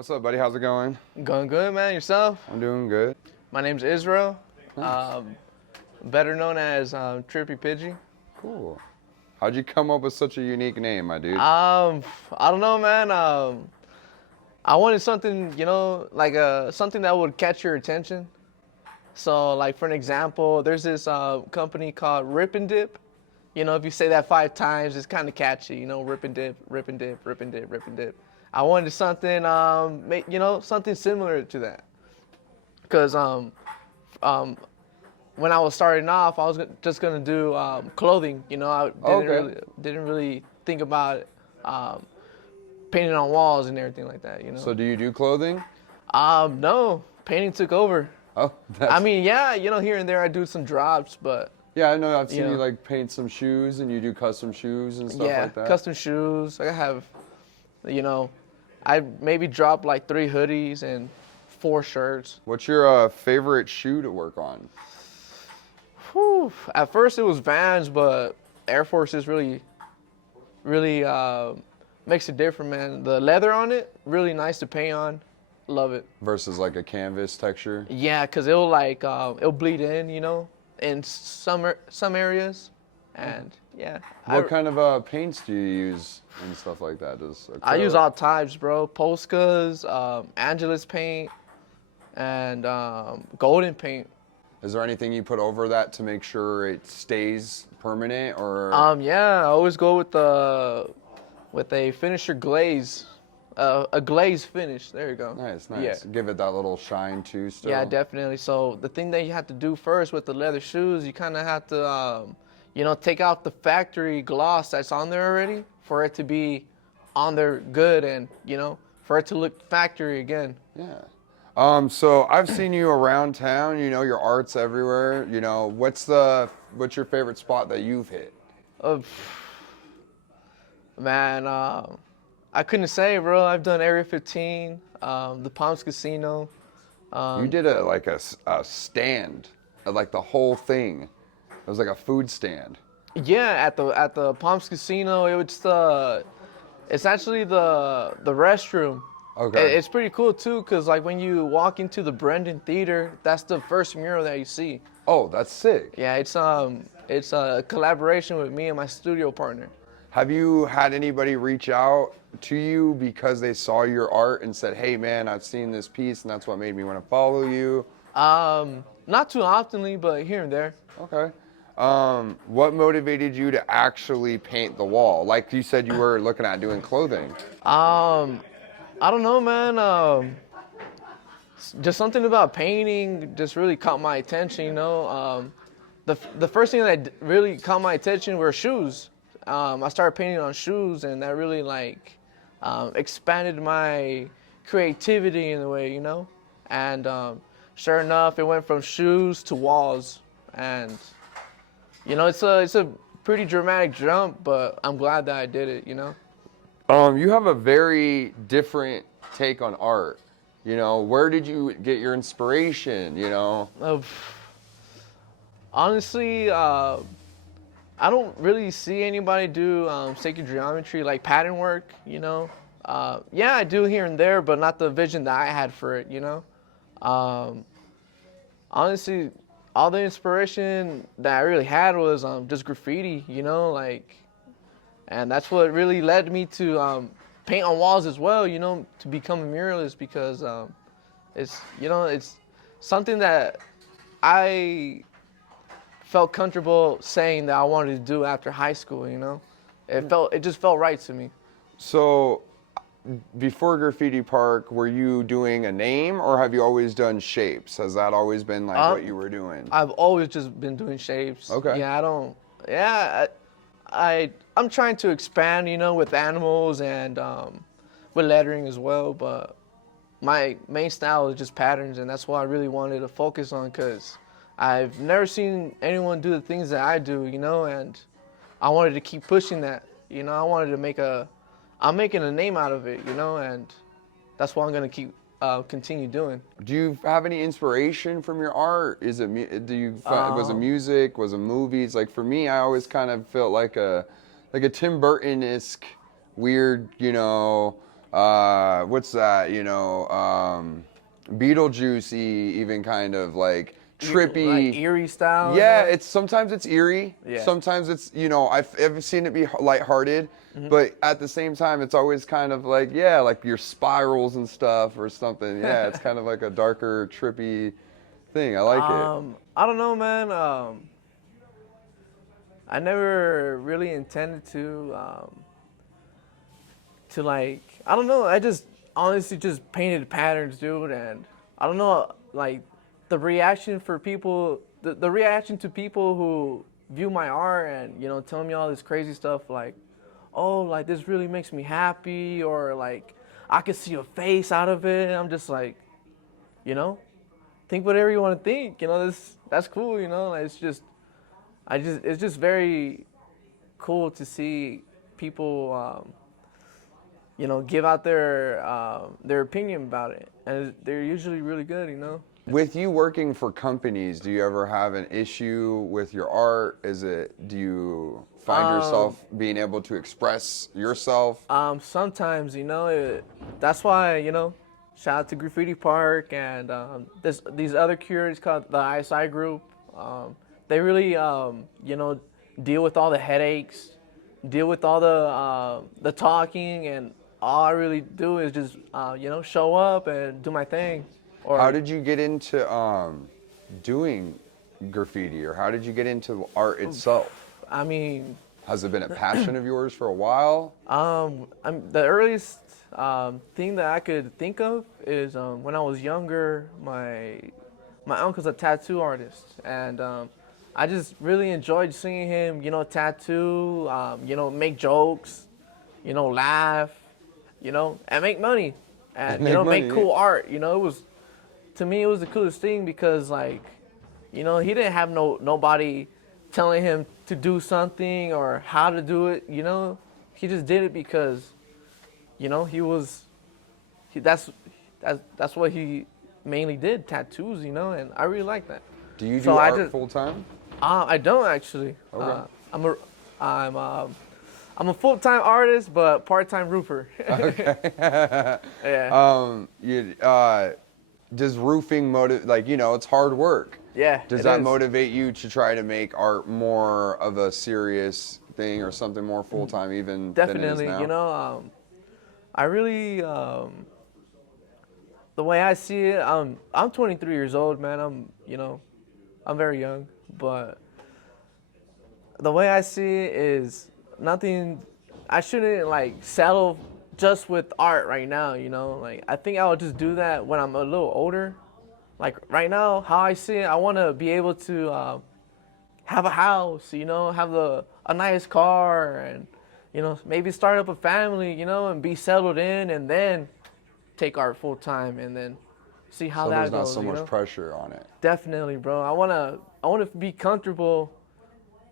What's up, buddy? How's it going? Going good, man. Yourself? I'm doing good. My name's Israel, Nice. better known as Trippy Pidgy. Cool. How'd you come up with such a unique name, my dude? I don't know, man. I wanted something, like something that would catch your attention. So, like for an example, there's this company called Rip and Dip. If you say that 5 times, it's kind of catchy. Rip and dip, rip and dip, rip and dip, rip and dip. I wanted something, something similar to that. Because when I was starting off, I was just gonna do clothing. I didn't really think about painting on walls and everything like that. So do you do clothing? No, painting took over. Oh, I mean, yeah, here and there I do some drops, but. Yeah, I know. I've seen you like paint some shoes, and you do custom shoes and stuff like that. Yeah, custom shoes. I have, I maybe dropped like 3 hoodies and 4 shirts. What's your favorite shoe to work on? Whew. At first it was Vans, but Air Force is really makes it different, man. The leather on it, really nice to paint on. Love it. Versus like a canvas texture? Yeah, because it'll bleed in some areas. And yeah. What kind of paints do you use and stuff like that? I use all types, bro. Poscas, Angelus paint, and golden paint. Is there anything you put over that to make sure it stays permanent, or? Yeah, I always go with a finisher glaze, a glaze finish. There you go. Nice, nice. Yeah. Give it that little shine too. Still. Yeah, definitely. So the thing that you have to do first with the leather shoes, you kind of have to, take out the factory gloss that's on there already for it to be on there good, and for it to look factory again. Yeah. So I've seen you around town. Your art's everywhere. What's your favorite spot that you've hit? Man, I couldn't say, bro. I've done Area 15, the Palms Casino. You did a stand, like the whole thing. It was like a food stand. Yeah, at the Palms Casino, it's actually the restroom. Okay. It's pretty cool too, cause like when you walk into the Brendan Theater, that's the first mural that you see. Oh, that's sick. Yeah, it's a collaboration with me and my studio partner. Have you had anybody reach out to you because they saw your art and said, "Hey, man, I've seen this piece, and that's what made me want to follow you"? Not too oftenly, but here and there. Okay. What motivated you to actually paint the wall? Like you said, you were looking at doing clothing. I don't know, man. Just something about painting just really caught my attention. The first thing that really caught my attention were shoes. I started painting on shoes, and that really expanded my creativity in a way, And sure enough, it went from shoes to walls, and it's a pretty dramatic jump, but I'm glad that I did it. You have a very different take on art. Where did you get your inspiration? Honestly, I don't really see anybody do sacred geometry, like pattern work, Yeah, I do here and there, but not the vision that I had for it, Honestly, all the inspiration that I really had was just graffiti, and that's what really led me to paint on walls as well, to become a muralist, because it's something that I felt comfortable saying that I wanted to do after high school, It just felt right to me. So, before Graffiti Park, were you doing a name, or have you always done shapes? Has that always been what you were doing? I've always just been doing shapes. Okay. Yeah, I'm trying to expand, with animals and with lettering as well, but my main style is just patterns, and that's what I really wanted to focus on, because I've never seen anyone do the things that I do, and I wanted to keep pushing that, I wanted to I'm making a name out of it, and that's what I'm going to keep continue doing. Do you have any inspiration from your art? Was it music? Was it movies? Like for me, I always kind of felt like a Tim Burton-esque weird, what's that? You know, Beetlejuice-y, even kind of like trippy, like eerie style. yeah, it's sometimes it's eerie. Yeah. Sometimes it's, you know, I've seen it be lighthearted, but at the same time, it's always kind of like, yeah, like your spirals and stuff or something. Yeah, it's kind of like a darker, trippy thing. I like it. I don't know, man. I never really intended to like, I don't know. I just honestly just painted patterns, dude, and I don't know, like the reaction for people, the reaction to people who view my art and, you know, tell me all this crazy stuff like, oh, like this really makes me happy, or like I could see a face out of it. I'm just like, you know, think whatever you want to think. You know, that's cool. You know, like, it's just very cool to see people, you know, give out their opinion about it, and they're usually really good. You know. With you working for companies, do you ever have an issue with your art? Do you find yourself being able to express yourself? Sometimes, you know, that's why, you know, shout out to Graffiti Park and these other curators called the ISI group. They really, you know, deal with all the headaches, deal with all the talking, and all I really do is just, you know, show up and do my thing. Or, how did you get into doing graffiti, or how did you get into art itself? I mean, has it been a passion of yours for a while? The earliest thing that I could think of is when I was younger. My uncle's a tattoo artist, and I just really enjoyed seeing him, you know, tattoo, you know, make jokes, you know, laugh, you know, and make money, and you know, make cool art. You know, to me, it was the coolest thing because, like, you know, he didn't have nobody telling him to do something or how to do it. You know, he just did it because, you know, that's what he mainly did, tattoos. You know, and I really like that. Do you do art full time? I don't actually. Okay. I'm a full-time artist, but part-time roofer. Okay. Yeah. Does roofing like, you know, it's hard work. Yeah. Does that motivate you to try to make art more of a serious thing or something more full-time even definitely, than it is now? You know, I really, the way I see it, I'm 23 years old, man. You know, I'm very young, but the way I see it is I shouldn't like settle just with art right now, you know. Like, I think I'll just do that when I'm a little older. Like right now, how I see it, I want to be able to have a house, you know, have a nice car, and, you know, maybe start up a family, you know, and be settled in, and then take art full time, and then see how that goes. So there's not so much pressure on it. Definitely, bro. I wanna be comfortable.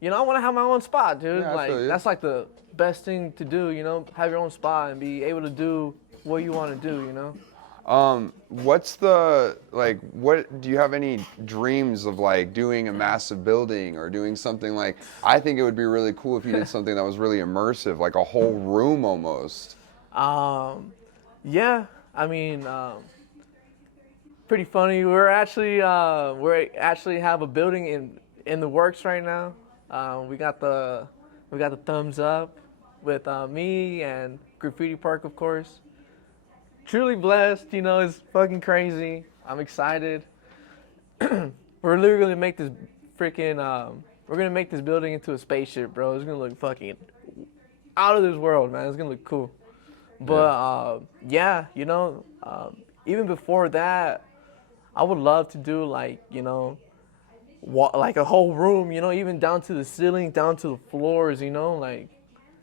You know, I want to have my own spot, dude. Yeah, like, that's like the best thing to do, you know, have your own spot and be able to do what you want to do, you know. What do you have any dreams of, like, doing a massive building or doing something like, I think it would be really cool if you did something that was really immersive, like a whole room almost. Yeah, I mean, pretty funny. We actually have a building in the works right now. We got the thumbs up with me and Graffiti Park, of course. Truly blessed, you know, it's fucking crazy. I'm excited. We're literally gonna make this building into a spaceship, bro. It's gonna look fucking out of this world, man. It's gonna look cool. But yeah, you know, even before that, I would love to do, like, you know, like a whole room, you know, even down to the ceiling, down to the floors, you know, like,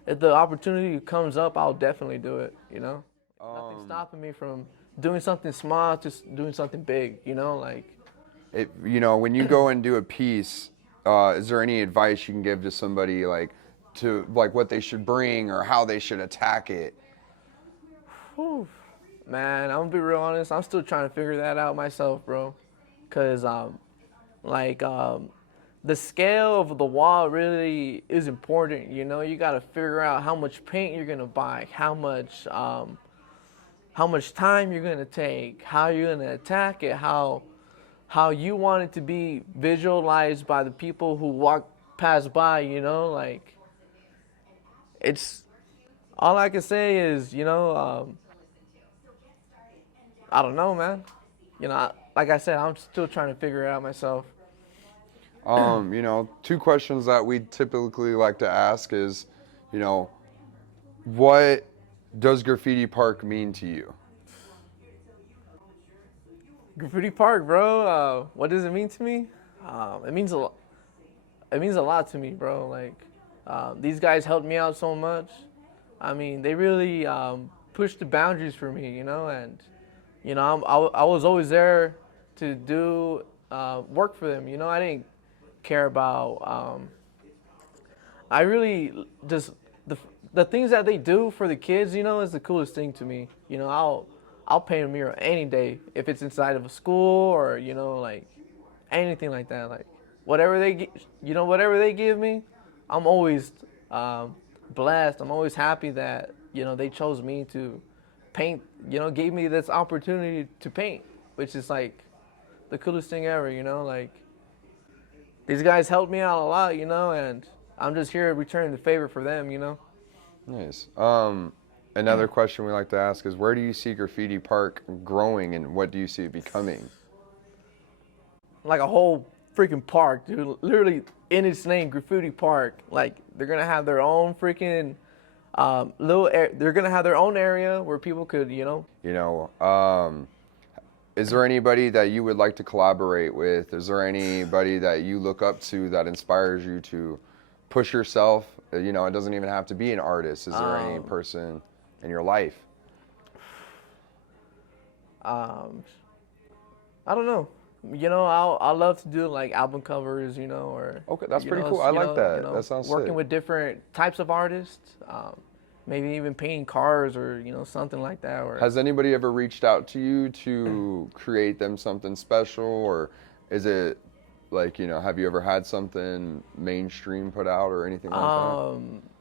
if the opportunity comes up, I'll definitely do it, you know. Nothing's stopping me from doing something small, just doing something big, you know, like. You know, when you go and do a piece, is there any advice you can give to somebody, like what they should bring or how they should attack it? Whew. Man, I'm gonna be real honest, I'm still trying to figure that out myself, bro. Cause the scale of the wall really is important, you know. You gotta figure out how much paint you're gonna buy, how much how much time you're gonna take, how you're gonna attack it, how you want it to be visualized by the people who walk pass by, you know, like it's all I can say is, you know, I don't know, man. You know, like I said, I'm still trying to figure it out myself. You know, two questions that we typically like to ask is, you know, what does Graffiti Park mean to you? Graffiti Park, bro. What does it mean to me? It means a lot. It means a lot to me, bro. Like, these guys helped me out so much. I mean, they really pushed the boundaries for me, you know, and you know, I was always there to do work for them. You know, I didn't care about. I really just the things that they do for the kids. You know, is the coolest thing to me. You know, I'll paint a mural any day if it's inside of a school or you know like anything like that. Like whatever whatever they give me, I'm always blessed. I'm always happy that you know they chose me to paint. You know, gave me this opportunity to paint, which is like the coolest thing ever. You know, like these guys helped me out a lot. You know, and I'm just here returning the favor for them. You know. Nice. Another question we like to ask is, where do you see Graffiti Park growing, and what do you see it becoming? Like a whole freaking park, dude. Literally in its name, Graffiti Park. Like they're gonna have their own freaking they're gonna have their own area where people could, you know. You know, is there anybody that you would like to collaborate with? Is there anybody that you look up to that inspires you to push yourself? You know, it doesn't even have to be an artist. Is there any person in your life? I don't know. You know, I love to do like album covers, you know, or Okay, that's you pretty know, cool. I you like know, that. you know, That sounds working sick. with different types of artists, maybe even painting cars or you know something like that. Or Has anybody ever reached out to you to create them something special, or is it like, you know, have you ever had something mainstream put out or anything like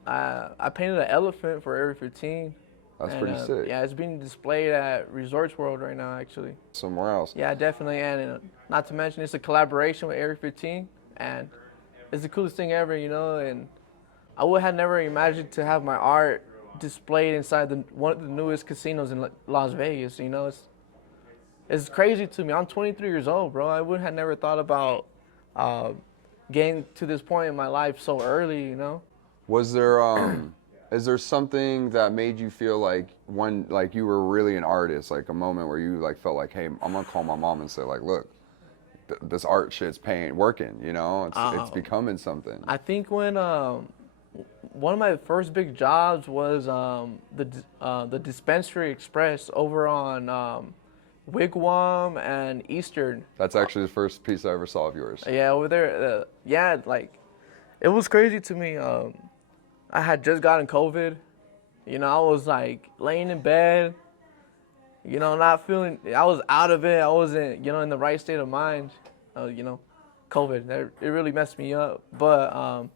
I painted an elephant for Area 15. That's And, pretty sick. yeah, it's being displayed at Resorts World right now, actually. that? Somewhere else. Yeah, definitely. And not to mention, it's a collaboration with Area 15, and it's the coolest thing ever, you know. And I would have never imagined to have my art displayed inside one of the newest casinos in Las Vegas. You know, it's crazy to me. I'm 23 years old, bro. I would have never thought about getting to this point in my life so early, you know. Was there is there something that made you feel like like you were really an artist, like a moment where you like felt like, hey, I'm gonna call my mom and say like, look, this art shit's working, you know, it's becoming something. I think when one of my first big jobs was the Dispensary Express over on Wigwam and Eastern. That's actually the first piece I ever saw of yours. Yeah, over there. Yeah, like it was crazy to me. I had just gotten COVID. You know, I was like laying in bed. You know, not feeling. I was out of it. I wasn't, you know, in the right state of mind. You know, COVID. It really messed me up. But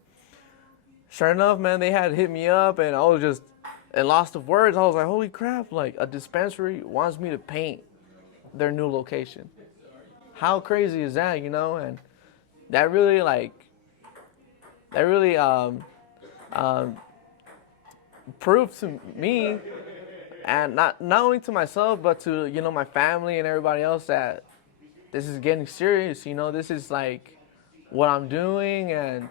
sure enough, man, they had hit me up, and I was just at lost of words. I was like, holy crap! Like a dispensary wants me to paint their new location. How crazy is that? You know, and that really proved to me, and not only to myself, but to you know my family and everybody else that this is getting serious. You know, this is like what I'm doing, and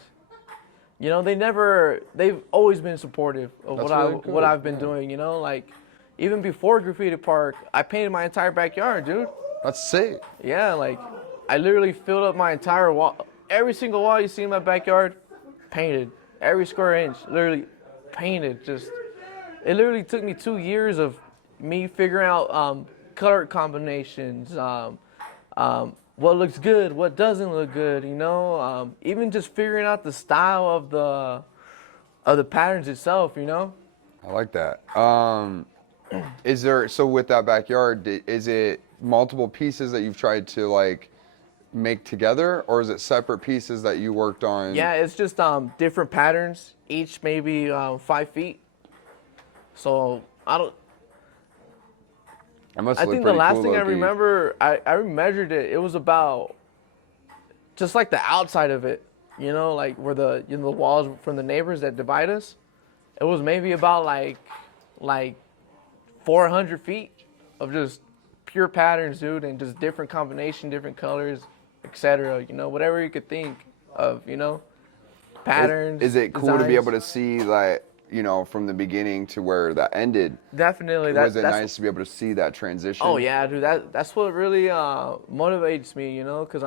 you know they've always been supportive of what I've been doing. You know, like even before Graffiti Park, I painted my entire backyard, dude. That's sick. Yeah, like I literally filled up my entire wall, every single wall you see in my backyard, painted. Every square inch, literally painted. It literally took me 2 years of me figuring out color combinations, what looks good, what doesn't look good. You know, even just figuring out the style of the patterns itself. You know. I like that. Is there, so with that backyard, is it multiple pieces that you've tried to like make together, or is it separate pieces that you worked on? Yeah, it's just different patterns, each maybe 5 feet. So That must I look think the pretty last cool, thing I low-key. remember, I measured it. It was about just like the outside of it, you know, like where the walls from the neighbors that divide us. It was maybe about like 400 feet of just pure patterns, dude, and just different combination, different colors, etc. You know, whatever you could think of, you know, patterns. Is it cool to be designs. able to see, like, you know, from the beginning to where that ended? Definitely. Was it That's nice to be able to see that transition? Oh yeah, dude. That's what really motivates me, you know, because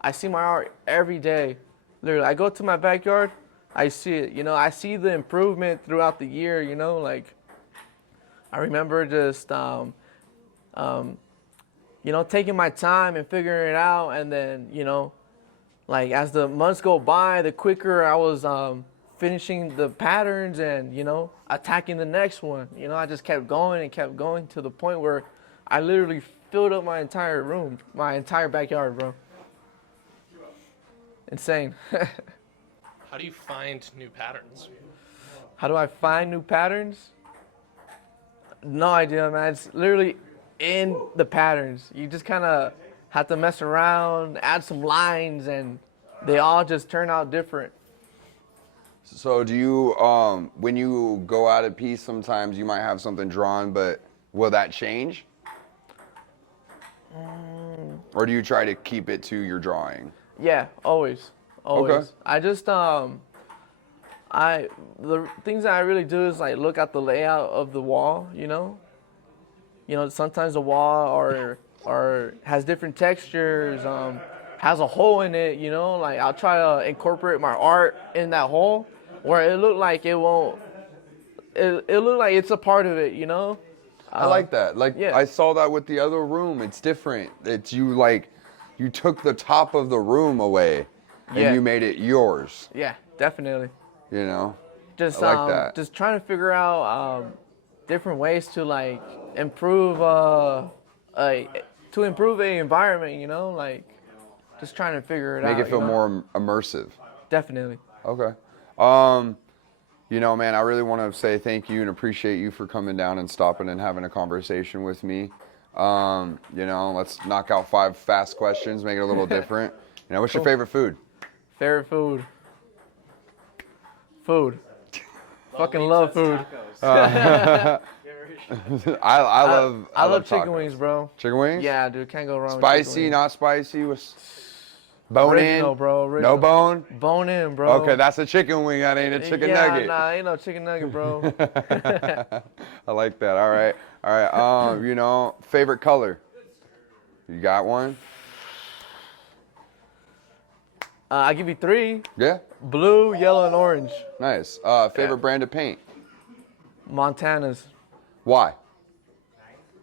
I see my art every day. Literally, I go to my backyard, I see it. You know, I see the improvement throughout the year. You know, like I remember just you know, taking my time and figuring it out, and then you know, like as the months go by, the quicker I was finishing the patterns and you know attacking the next one. You know, I just kept going and kept going to the point where I literally filled up my entire room, my entire backyard, bro. Insane. How do you find new patterns? How do I find new patterns? No idea, man. It's literally in the patterns. You just kind of have to mess around, add some lines, and they all just turn out different. So do you, when you go out a piece, sometimes you might have something drawn, but will that change? Or do you try to keep it to your drawing? Yeah, always. Always. Okay. I just the things that I really do is like look at the layout of the wall, you know? You know, sometimes the wall or has different textures, has a hole in it, you know? Like I'll try to incorporate my art in that hole where it look like it won't it look like it's a part of it, you know? I like that. Like, yeah. I saw that with the other room. It's different. It's you took the top of the room away and Yeah. you made it yours, Yeah, definitely. you know? Just I like that. just trying to figure out different ways to like improve to improve a environment, you know, like just trying to figure it out. Make it feel you know? more immersive. Definitely. Okay. You know, man, I really want to say thank you and appreciate you for coming down and stopping and having a conversation with me. You know, let's knock out 5 fast questions, make it a little different. You know, what's your favorite food? Favorite food. Food. Fucking love food. I love chicken tacos. wings, bro. Chicken wings? Yeah, dude, can't go wrong with Spicy, chicken wings. not spicy? Bone Original, in? bro. Original. No bone? Bone in, bro. Okay, that's a chicken wing. That ain't a chicken yeah, nugget. Nah, ain't no chicken nugget, bro. I like that. All right. All right. You know, favorite color? You got one? I'll give you 3. Yeah? Blue, yellow, and orange. Nice. Favorite brand of paint? Montana's. Why?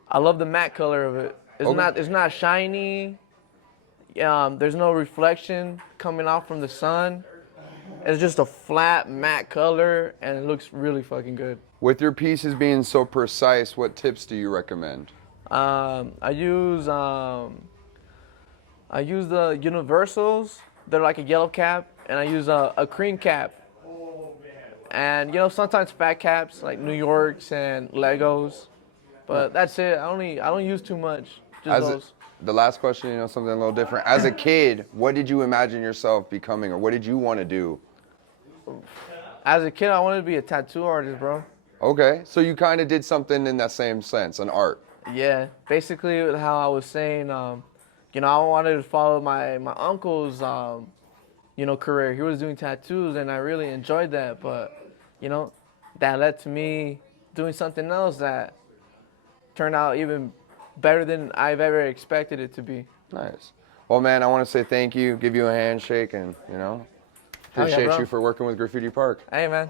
I love the matte color of it. Okay. It's not shiny. There's no reflection coming off from the sun. It's just a flat matte color, and it looks really fucking good. With your pieces being so precise, what tips do you recommend? I use the universals. They're like a yellow cap, and I use a cream cap. And you know, sometimes fat caps like New Yorks and Legos, but that's it. I don't use too much. Just those. The last question, you know, something a little different. As a kid, what did you imagine yourself becoming, or what did you want to do? As a kid, I wanted to be a tattoo artist, bro. Okay, so you kind of did something in that same sense, an art. Yeah, basically how I was saying, you know, I wanted to follow my uncle's, you know, career. He was doing tattoos, and I really enjoyed that. But, you know, that led to me doing something else that turned out even better than I've ever expected it to be. Nice. Well, man, I want to say thank you, give you a handshake, and, you know, Hell yeah, appreciate bro. you for working with Graffiti Park. Hey, man.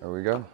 There we go.